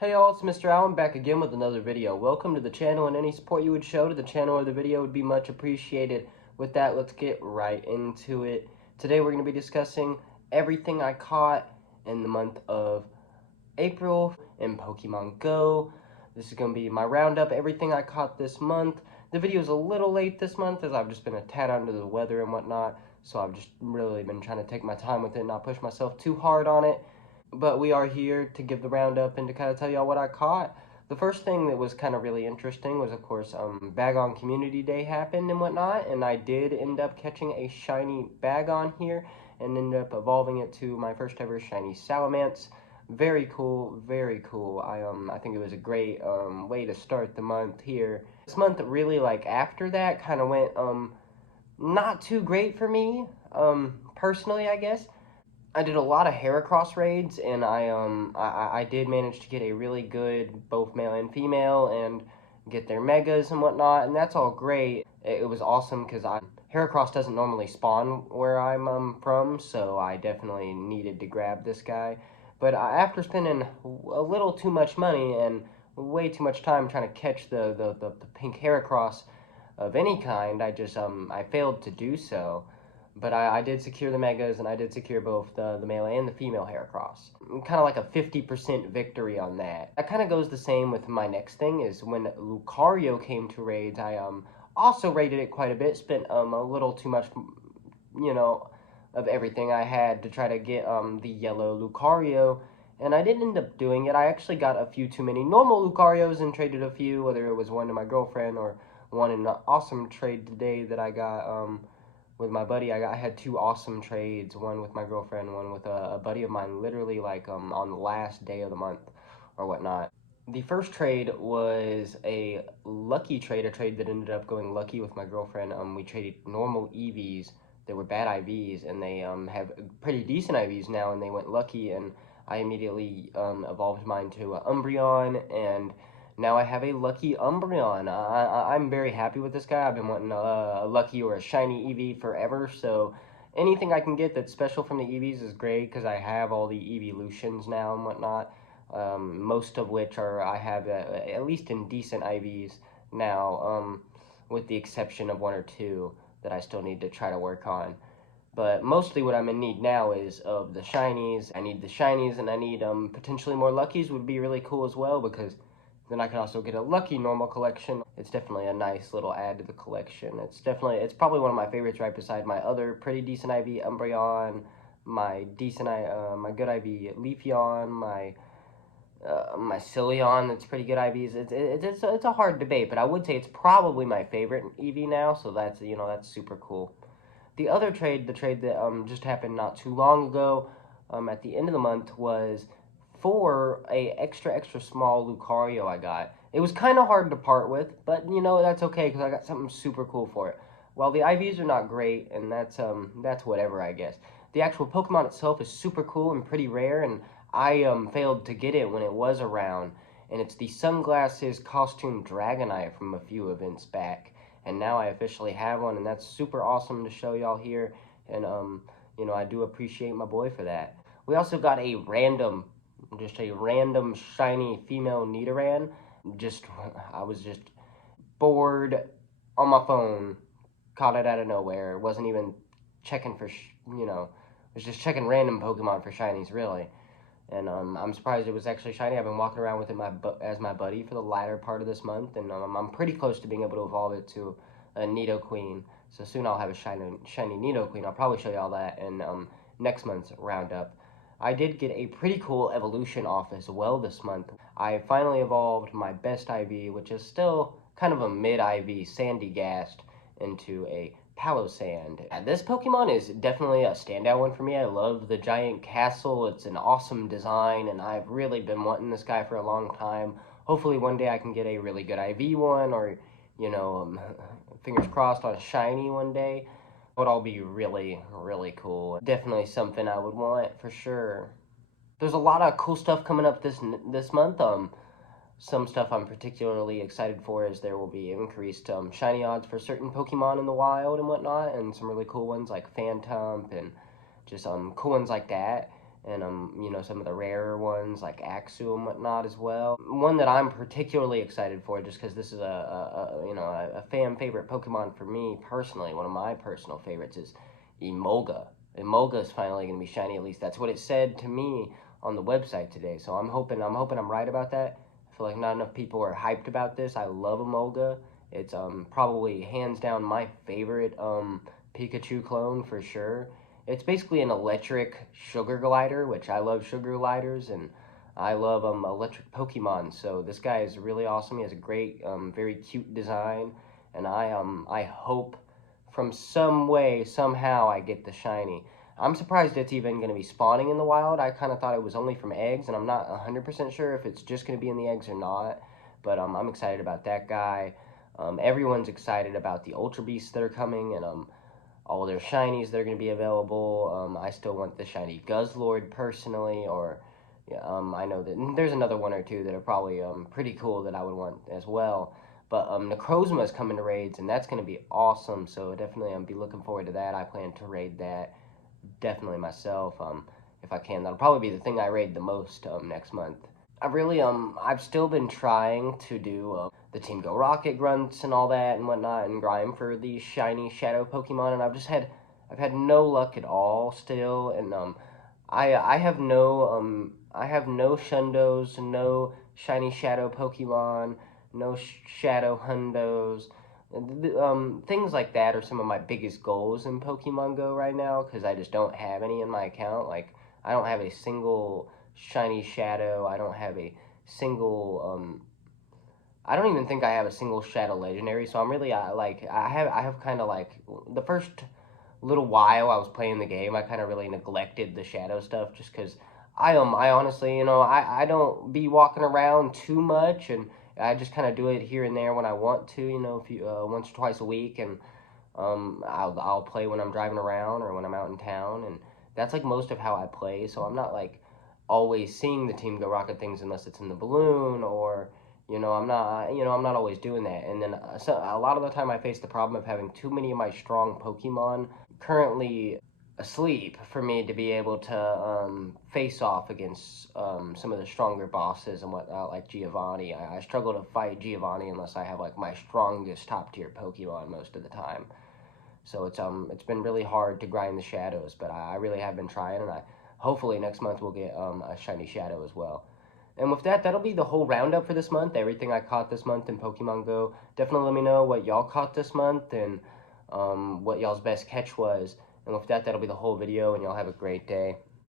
Hey y'all, it's Mr. Allen back again with another video. Welcome to the channel, and any support you would show to the channel or the video would be much appreciated. With that, let's get right into it. Today we're going to be discussing everything I caught in the month of April in Pokemon GO. This is going to be my roundup, everything I caught this month. The video is a little late this month as I've just been a tad under the weather and whatnot, so I've just really been trying to take my time with it and not push myself too hard on it. But we are here to give the roundup and to kind of tell y'all what I caught. The first thing that was kind of really interesting was, of course, Bagon Community Day happened and whatnot, and I did end up catching a shiny Bagon here and ended up evolving it to my first ever shiny Salamence. Very cool, very cool. I think it was a great way to start the month here. This month really, like, after that kind of went not too great for me, personally, I guess. I did a lot of Heracross raids, and I did manage to get a really good both male and female and get their megas and whatnot, and that's all great. It was awesome because Heracross doesn't normally spawn where I'm from, so I definitely needed to grab this guy. But after spending a little too much money and way too much time trying to catch the pink Heracross of any kind, I failed to do so. But I did secure the megas, and I did secure both the male and the female Heracross. Kind of like a 50% victory on that. That kind of goes the same with my next thing, is when Lucario came to raids, I also raided it quite a bit, spent a little too much, of everything I had to try to get the yellow Lucario, and I didn't end up doing it. I actually got a few too many normal Lucarios and traded a few, whether it was one to my girlfriend or one in an awesome trade today that I got with my buddy. I had two awesome trades, one with my girlfriend, one with a buddy of mine, literally like on the last day of the month or whatnot. The first trade was a lucky trade, a trade that ended up going lucky with my girlfriend. We traded normal EVs that were bad IVs, and they have pretty decent IVs now, and they went lucky, and I immediately evolved mine to Umbreon, and now I have a lucky Umbreon. I'm very happy with this guy. I've been wanting a lucky or a shiny EV forever, so anything I can get that's special from the EVs is great, because I have all the evolutions now and whatnot, most of which I have at least in decent IVs now, with the exception of one or two that I still need to try to work on. But mostly what I'm in need now is of the shinies. I need the shinies, and I need potentially more luckies would be really cool as well, because then I can also get a lucky normal collection. It's definitely a nice little add to the collection. It's probably one of my favorites right beside my other pretty decent IV Umbreon, my good IV Leafeon, my Cilion, that's pretty good IVs. It's a hard debate, but I would say it's probably my favorite EV now, so that's super cool. The other trade, the trade that just happened not too long ago, at the end of the month, was for a extra small Lucario I got. It was kind of hard to part with, but that's okay because I got something super cool for it. While the IVs are not great, and that's whatever, I guess. The actual Pokemon itself is super cool and pretty rare, and I failed to get it when it was around. And it's the Sunglasses Costume Dragonite from a few events back, and now I officially have one, and that's super awesome to show y'all here. And I do appreciate my boy for that. We also got just a random shiny female Nidoran. I was just bored on my phone, caught it out of nowhere. Wasn't even checking for, was just checking random Pokemon for shinies, really. And I'm surprised it was actually shiny. I've been walking around with it as my buddy for the latter part of this month, and I'm pretty close to being able to evolve it to a Nidoqueen. So soon I'll have a shiny Nidoqueen. I'll probably show you all that in next month's roundup. I did get a pretty cool evolution off as well this month. I finally evolved my best IV, which is still kind of a mid-IV Sandygast, into a Palossand. This Pokemon is definitely a standout one for me. I love the giant castle. It's an awesome design, and I've really been wanting this guy for a long time. Hopefully one day I can get a really good IV one, or, fingers crossed on a shiny one day. Would all be really, really cool. Definitely something I would want for sure. There's a lot of cool stuff coming up this month. Some stuff I'm particularly excited for is there will be increased shiny odds for certain Pokemon in the wild and whatnot, and some really cool ones like Phantom and just cool ones like that. and you know, some of the rarer ones like Axu and whatnot as well. One that I'm particularly excited for, just because this is you know, a fan favorite Pokemon for me personally. One of my personal favorites is Emolga. Emolga is finally going to be shiny. At least that's what it said to me on the website today. So I'm hoping I'm right about that. I feel like not enough people are hyped about this. I love Emolga. It's probably hands down my favorite Pikachu clone for sure. It's basically an electric sugar glider, which I love sugar gliders, and I love electric Pokemon. So this guy is really awesome. He has a great, very cute design, and I hope from some way, somehow, I get the shiny. I'm surprised it's even going to be spawning in the wild. I kind of thought it was only from eggs, and I'm not 100% sure if it's just going to be in the eggs or not. But I'm excited about that guy. Everyone's excited about the Ultra Beasts that are coming, and all their shinies that are going to be available. I still want the shiny Guzzlord personally, or yeah, I know that there's another one or two that are probably pretty cool that I would want as well. But Necrozma is coming to raids, and that's going to be awesome. So definitely, be looking forward to that. I plan to raid that definitely myself. If I can, that'll probably be the thing I raid the most next month. I've still been trying to do the Team Go Rocket grunts and all that and whatnot, and grind for these shiny shadow Pokemon, and I've had no luck at all still, and I have no Shundos, no shiny shadow Pokemon, no shadow Hundos. Things like that are some of my biggest goals in Pokemon Go right now, because I just don't have any in my account. Like, I don't have a single shiny shadow. I don't have a single I don't even think I have a single shadow legendary. So I'm really I have kind of like the first little while I was playing the game, I kind of really neglected the shadow stuff, just because I honestly, you know, I don't be walking around too much, and I just kind of do it here and there when I want to, you know, if you once or twice a week, and I'll play when I'm driving around or when I'm out in town, and that's like most of how I play. So I'm not like always seeing the Team Go Rocket things unless it's in the balloon, or I'm not always doing that. And then so a lot of the time I face the problem of having too many of my strong Pokemon currently asleep for me to be able to face off against some of the stronger bosses and whatnot, like Giovanni. I struggle to fight Giovanni unless I have like my strongest top tier Pokemon most of the time. So it's been really hard to grind the shadows, but I really have been trying, and I hopefully next month we'll get a shiny shadow as well. And with that, that'll be the whole roundup for this month. Everything I caught this month in Pokemon Go. Definitely let me know what y'all caught this month, and what y'all's best catch was. And with that, that'll be the whole video, and y'all have a great day.